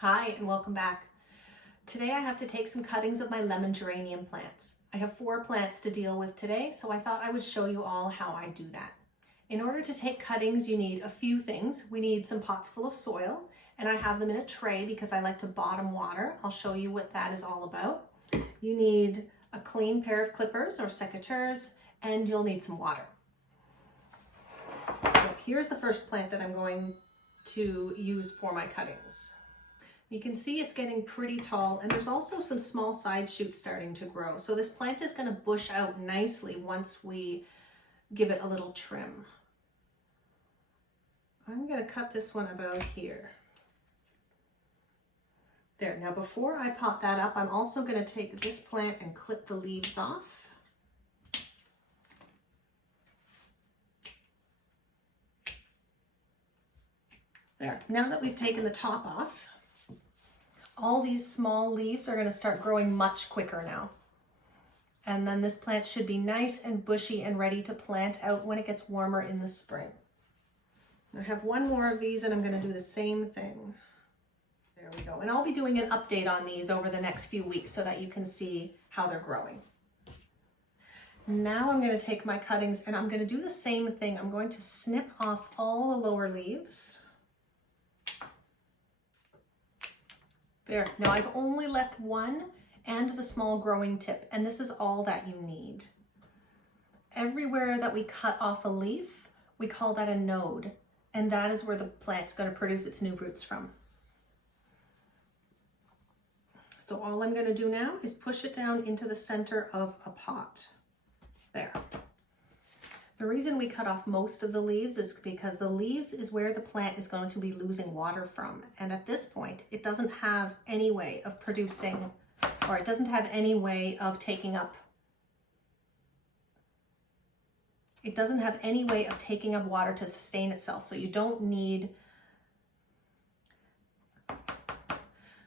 Hi and welcome back. Today I have to take some cuttings of my lemon geranium plants. I have 4 plants to deal with today, so I thought I would show you all how I do that. In order to take cuttings, you need a few things. We need some pots full of soil, and I have them in a tray because I like to bottom water. I'll show you what that is all about. You need a clean pair of clippers or secateurs, and you'll need some water. So here's the first plant that I'm going to use for my cuttings. You can see it's getting pretty tall, and there's also some small side shoots starting to grow. So this plant is going to bush out nicely once we give it a little trim. I'm going to cut this one about here. There, now before I pot that up, I'm also going to take this plant and clip the leaves off. There, now that we've taken the top off, all these small leaves are going to start growing much quicker now. And then this plant should be nice and bushy and ready to plant out when it gets warmer in the spring. I have one more of these and I'm going to do the same thing. There we go. And I'll be doing an update on these over the next few weeks so that you can see how they're growing. Now I'm going to take my cuttings and I'm going to do the same thing. I'm going to snip off all the lower leaves. There, now I've only left one and the small growing tip, and this is all that you need. Everywhere that we cut off a leaf, we call that a node, and that is where the plant's going to produce its new roots from. So all I'm going to do now is push it down into the center of a pot. There. The reason we cut off most of the leaves is because the leaves is where the plant is going to be losing water from. And at this point, it doesn't have any way of producing, or it doesn't have any way of taking up. It doesn't have any way of taking up water to sustain itself. So you don't need.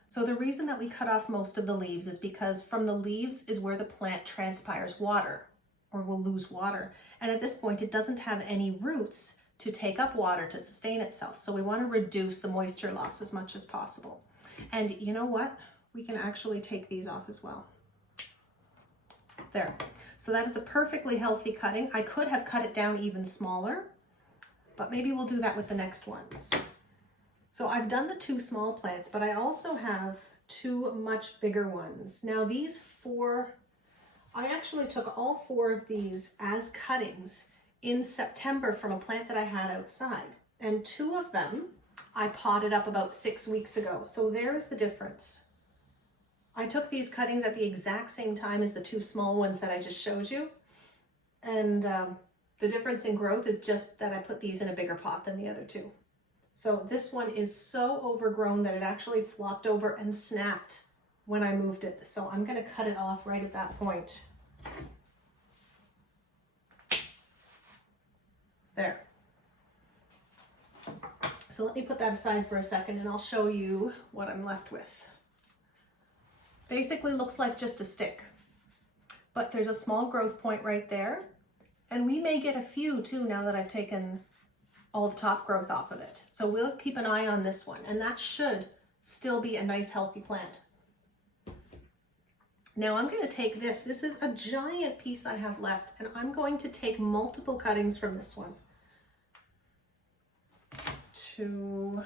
So the reason that we cut off most of the leaves is because from the leaves is where the plant transpires water, or will lose water. And at this point, it doesn't have any roots to take up water to sustain itself. So we want to reduce the moisture loss as much as possible. And you know what? We can actually take these off as well. There. So that is a perfectly healthy cutting. I could have cut it down even smaller, but maybe we'll do that with the next ones. So I've done the 2 small plants, but I also have 2 much bigger ones. Now these 4, I actually took all 4 of these as cuttings in September from a plant that I had outside. And 2 of them I potted up about 6 weeks ago. So there's the difference. I took these cuttings at the exact same time as the 2 small ones that I just showed you. And the difference in growth is just that I put these in a bigger pot than the other 2. So this one is so overgrown that it actually flopped over and snapped when I moved it. So I'm going to cut it off right at that point. There. So let me put that aside for a second and I'll show you what I'm left with. Basically looks like just a stick, but there's a small growth point right there. And we may get a few too now that I've taken all the top growth off of it. So we'll keep an eye on this one, and that should still be a nice healthy plant. Now I'm going to take this. This is a giant piece I have left, and I'm going to take multiple cuttings from this one. I'm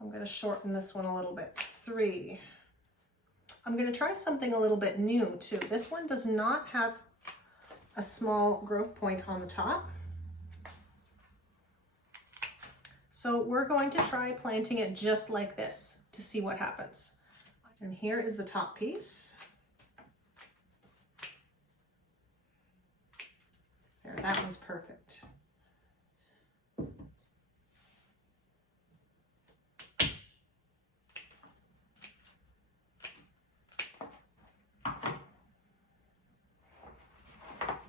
going to shorten this one a little bit. 3. I'm going to try something a little bit new too. This one does not have a small growth point on the top. So we're going to try planting it just like this to see what happens. And here is the top piece. There, that one's perfect.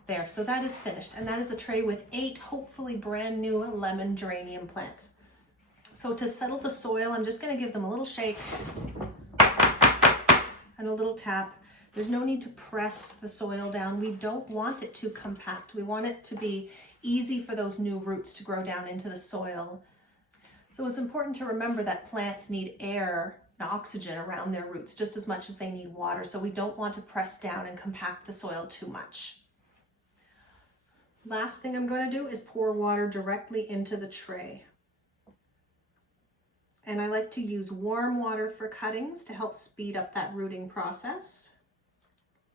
There, so that is finished, and that is a tray with 8 hopefully brand new lemon geranium plants. So to settle the soil, I'm just going to give them a little shake and a little tap. There's no need to press the soil down. We don't want it too compact. We want it to be easy for those new roots to grow down into the soil. So it's important to remember that plants need air and oxygen around their roots just as much as they need water. So we don't want to press down and compact the soil too much. Last thing I'm going to do is pour water directly into the tray. And I like to use warm water for cuttings to help speed up that rooting process.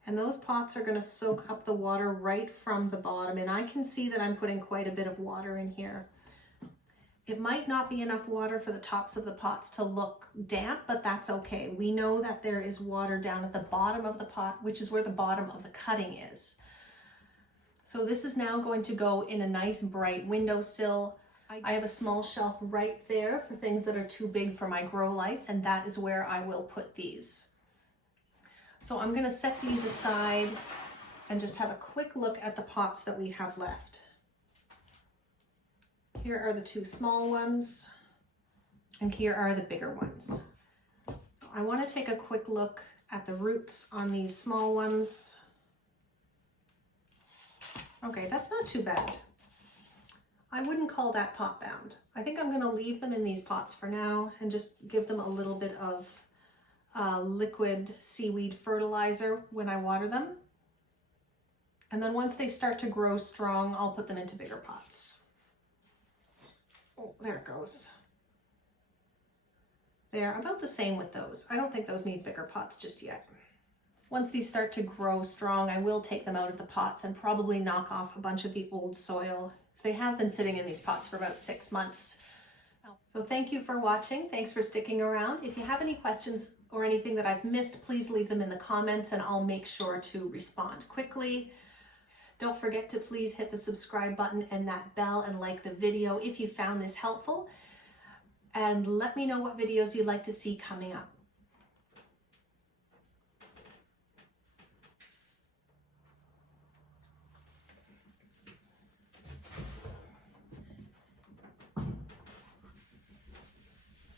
And those pots are going to soak up the water right from the bottom. And I can see that I'm putting quite a bit of water in here. It might not be enough water for the tops of the pots to look damp, but that's okay. We know that there is water down at the bottom of the pot, which is where the bottom of the cutting is. So this is now going to go in a nice bright windowsill. I have a small shelf right there for things that are too big for my grow lights, and that is where I will put these. So I'm going to set these aside and just have a quick look at the pots that we have left. Here are the two small ones, and here are the bigger ones. So I want to take a quick look at the roots on these small ones. Okay, that's not too bad. I wouldn't call that pot bound. I think I'm going to leave them in these pots for now and just give them a little bit of liquid seaweed fertilizer when I water them. And then once they start to grow strong, I'll put them into bigger pots. Oh, there it goes. They're about the same with those. I don't think those need bigger pots just yet. Once these start to grow strong, I will take them out of the pots and probably knock off a bunch of the old soil. They have been sitting in these pots for about 6 months. So thank you for watching. Thanks for sticking around. If you have any questions or anything that I've missed, please leave them in the comments and I'll make sure to respond quickly. Don't forget to please hit the subscribe button and that bell and like the video if you found this helpful. And let me know what videos you'd like to see coming up.